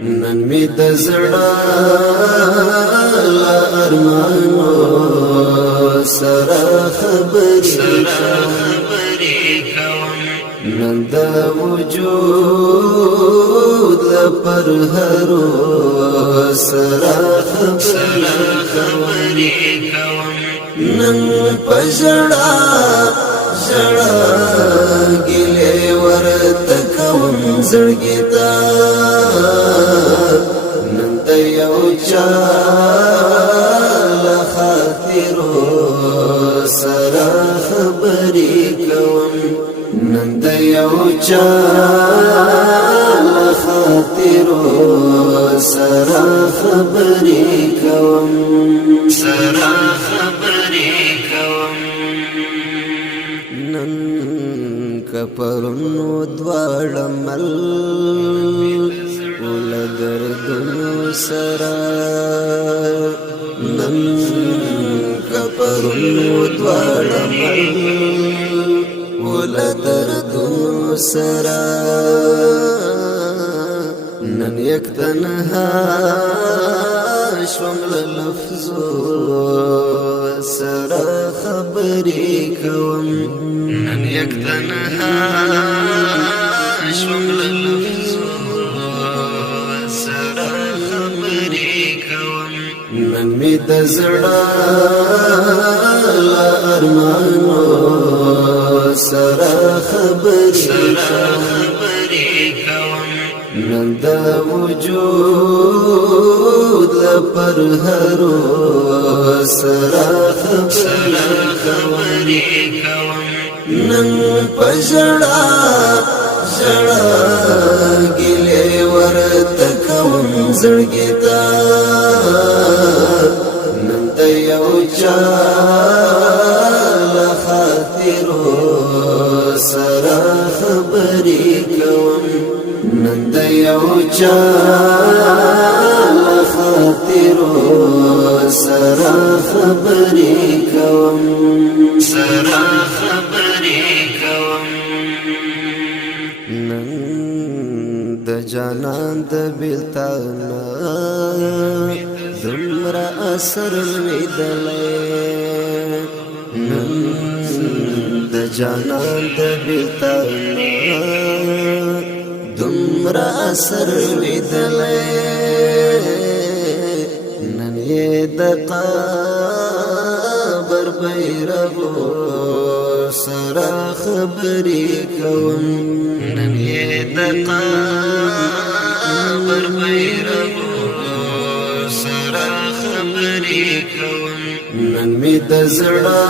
نن می د زړه لا ارمانو سره خبرې کوم نن د وجود پر هرو سره خبرې کوم نن پژړا ژړا ګلې ورته کوم زړګي ته نن د یو چا له خاطرو سره خبرې کوم نن د یو چا له خاطرو سره خبرې کوم سره خبرې کوم نن کپرونو دواړه مل ولدردونو سره نن کپرونو دواړه مل ولدردونو سره نن یک تنها شوم لفظو سره خبرې کوم نن یک تنها شوم لفظو سره خبرې کوم نن می د زړه لا ارمانو سره خبرې کوم نن د وجود پر هرو سره خبرې کوم نن پژړا ژړا ګلې ورته کوم زړګي ته نن د یو چا له خاطرو سره خبرې کوم نن د یو چا له خاطرو سره خبرې کوم سره خبرې کوم نن د جانان د بیلتانا دومره اثر لویدلی نن د جانان د بیلتانا دومره اثر لویدلی نن یې د قبر بیرغو سره خبرې کوم نن یې د قبر بیرغو سره خبرې کوم نن می د زړه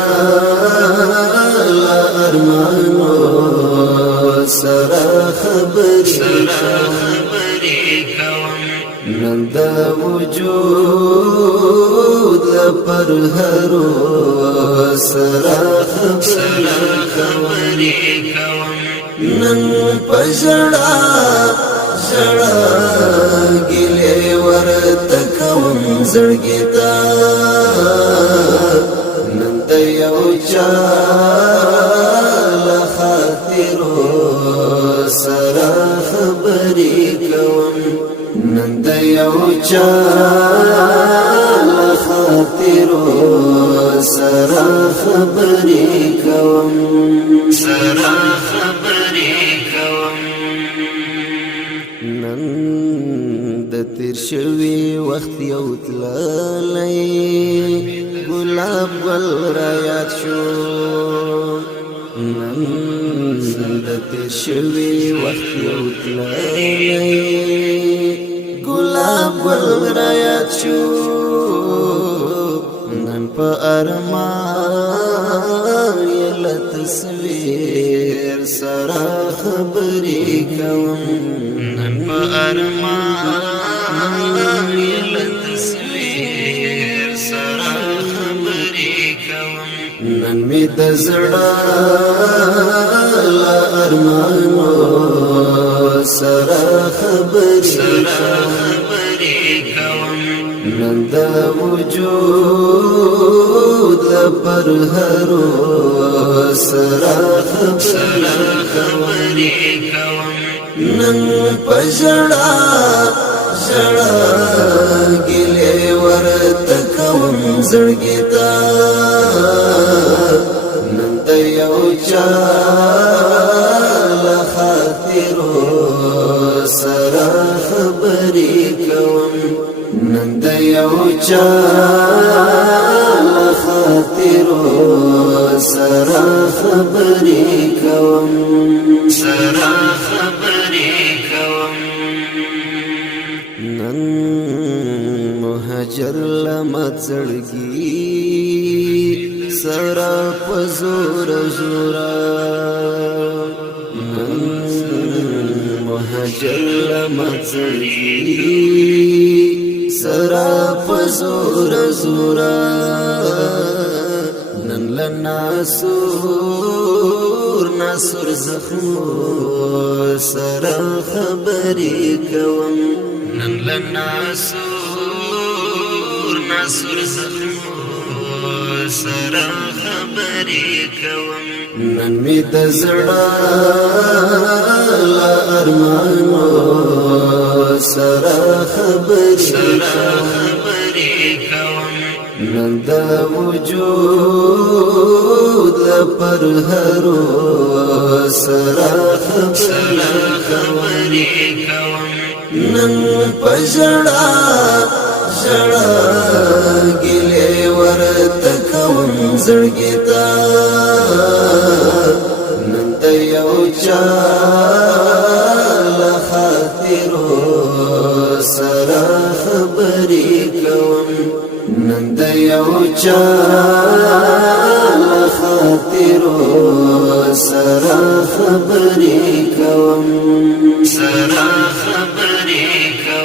لا ارمانو سره خبرې کوم نن د وجود پر هرو سره خبرې کوم نن پژړا ژړا ګلې ورته کوم زړګي ته نن د یو چا له خاطرو سره خبرې کوم نن د یو چا له خاطرو سره خبرې کوم سره خبرې کوم نن د تیر شوي وخت یو تللی ګلاب ګل را یاد شو نن د تیر شوي وخت یو تللی ګلاب ګل را یاد شو نن په ارمان یې له تصویر سره خبرې کوم نن په ارمان یې له تصویر سره خبرې کوم نن می د زړه لا ارمانو سره خبرې کوم نن د وجود پر هرو سره خبرې کوم نن پژړا زړګي تا نن د یو چا له خاطرو سره خبرې کوم نن د یو چا له خاطرو سره خبرې کوم سره خبرې کوم نن مهاجر لمت زړګي سره پزور زورا نن مهاجر لمت زړګي سره پزور زورا نن لناسور زخمو سره خبرې کوم نن لناسور زخمو سره خبرې کوم نن می د زړه لا ارمانو سره خبرې کوم نن د وجود پر هرو سره خبرې کوم نن پژړا ژړا ګلې ورته کوم زړګي تا نن د یو چا له خاطرو سره خبرې کوم نن د یو چا